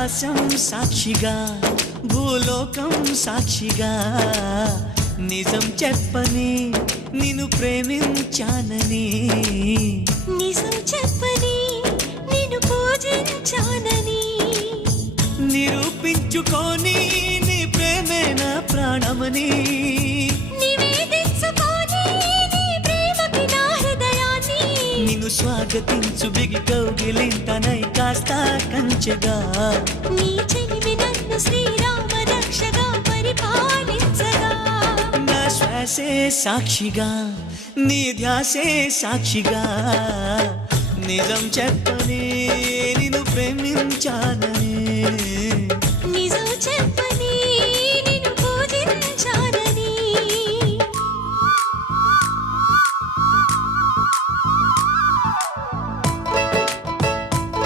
ఆకాశం సాక్షిగా భూలోకం సాక్షిగా నిజం చెప్పని నిన్ను ప్రేమించానని నిజం చెప్పని నిన్ను పూజించానని నిరూపించుకొని నీ ప్రేమే నా ప్రాణమని నివేదించుకొని నీ ప్రేమకి నా హృదయాన్ని నిన్ను స్వాగతించు బిగి కౌగిలింతనై కాస్త కంచెగా నీ చెలిమి నన్ను శ్రీరామ రక్షగా పరిపాలించగా నా శ్వాసే సాక్షిగా నీ ధ్యాసే సాక్షిగా నిజం చెప్పని నిన్ను ప్రేమించాను